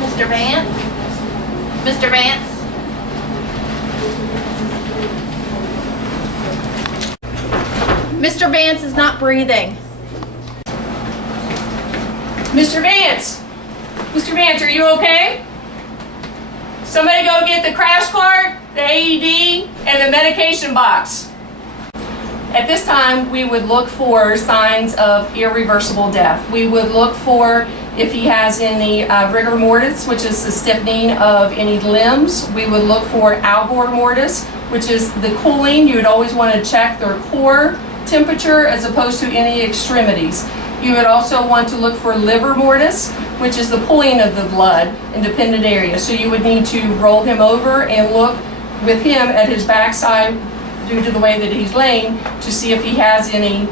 Mr. Vance? Mr. Vance? Mr. Vance is not breathing. Mr. Vance! Mr. Vance, are you okay? Somebody go get the crash cart, the AED, and the medication box. At this time, we would look for signs of irreversible death. We would look for if he has any rigor mortis, which is the stiffening of any limbs. We would look for algor mortis, which is the cooling. You would always want to check their core temperature as opposed to any extremities. You would also want to look for liver mortis, which is the pulling of the blood in dependent areas. So you would need to roll him over and look with him at his backside due to the way that he's laying to see if he has any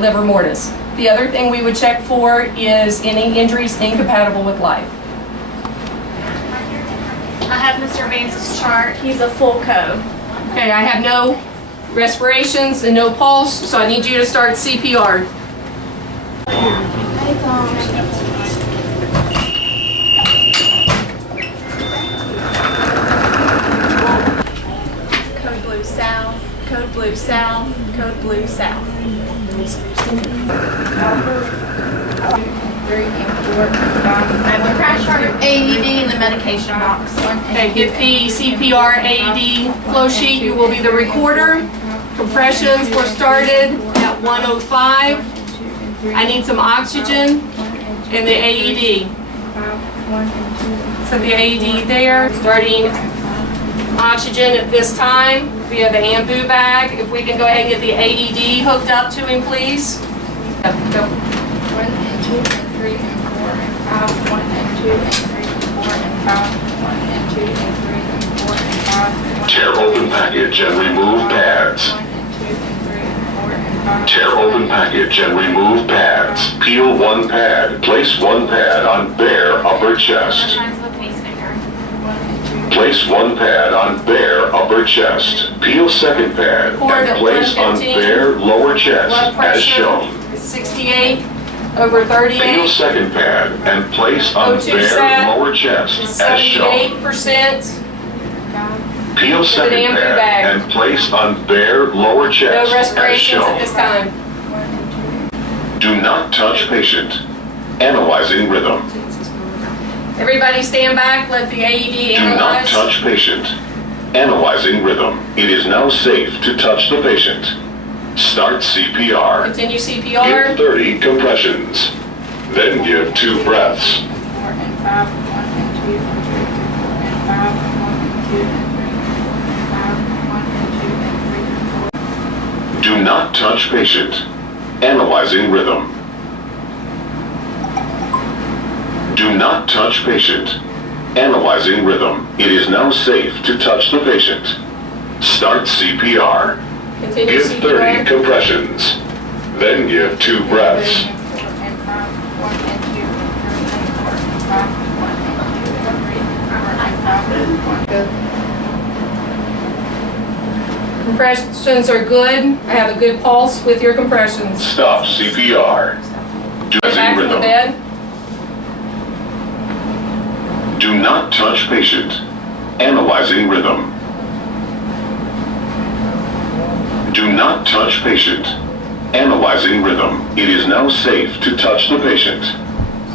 liver mortis. The other thing we would check for is any injuries incompatible with life. I have Mr. Vance's chart. He's a full code. Okay, I have no respirations and no pulse, so I need you to start CPR. Code blue south, code blue south, code blue south. 3 and 4. I have the crash cart, AED, and the medication box. Okay, get the CPR AED flow sheet. You will be the recorder. Compressions were started at 105. I need some oxygen in the AED. So the AED there, starting oxygen at this time via the AMBU bag. If we can go ahead and get the AED hooked up to him, please. Go. 1 and 2 and 3 and 4 and 5. 1 and 2 and 3 and 4 and 5. 1 and 2 and 3 and 4 and 5. Tear open package and remove pads. 1 and 2 and 3 and 4 and 5. Tear open package and remove pads. Peel one pad. Place one pad on bare upper chest. Signs of a pacemaker. 1 and 2. Place one pad on bare upper chest. Peel second pad and place on bare lower chest Blood as pressure shown. is 68 over 38. Peel second pad and place on O2 bare sat lower is chest as shown. 78%. Peel second ambu pad bag. and place on bare lower No chest as respirations at shown. this time. Do not touch patient. Analyzing rhythm. Everybody stand back, let the AED Do not analyze. touch patient. Analyzing rhythm. It is now safe to touch the patient. Start CPR. Continue Give CPR. 30 compressions. Then give 2 breaths. 4 and 5. 1 and 2 and 3 and 4 and 5. 1 and 2 and 3 and 4 and 5. 1 and 2 and 3 and 4. Do not touch patient. Analyzing rhythm. Do not touch patient. Analyzing rhythm. It is now safe to touch the patient. Start CPR. Continue Give 30 CPR. compressions. Then give 2 breaths. 4 and 5. 1 and 2 and 3 and 4 and 5. 1 and 2 and 3 and 4 and 5. 1 Compressions are good. I have a good pulse with your compressions. Stop CPR. Get back Analyzing to the rhythm. bed. Do not touch patient. Analyzing rhythm. Do not touch patient. Analyzing rhythm. It is now safe to touch the patient.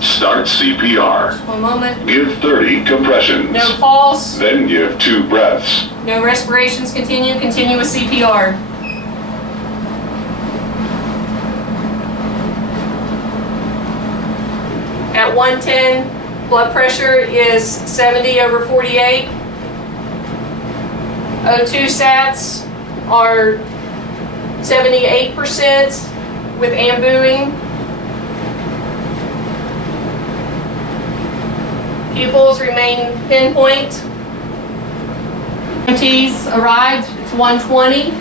Start CPR. One moment. Give 30 compressions. No pulse. Then give 2 breaths. No respirations. Continue with CPR. At 110, blood pressure is 70 over 48. O2 sats are 78% with ambuing. Pupils remain pinpoint. EMTs arrived, it's 1:20.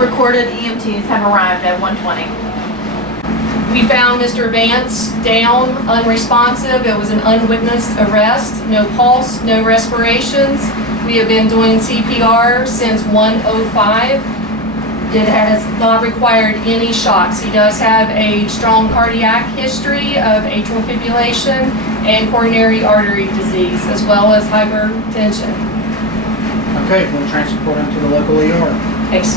Recorded EMTs have arrived at 1:20. We found Mr. Vance down, unresponsive. It was an unwitnessed arrest. No pulse, no respirations. We have been doing CPR since 1:05. has not required any shocks. He does have a strong cardiac history of atrial fibrillation and coronary artery disease, as well as hypertension. Okay, we'll transport him to the local ER. Thanks.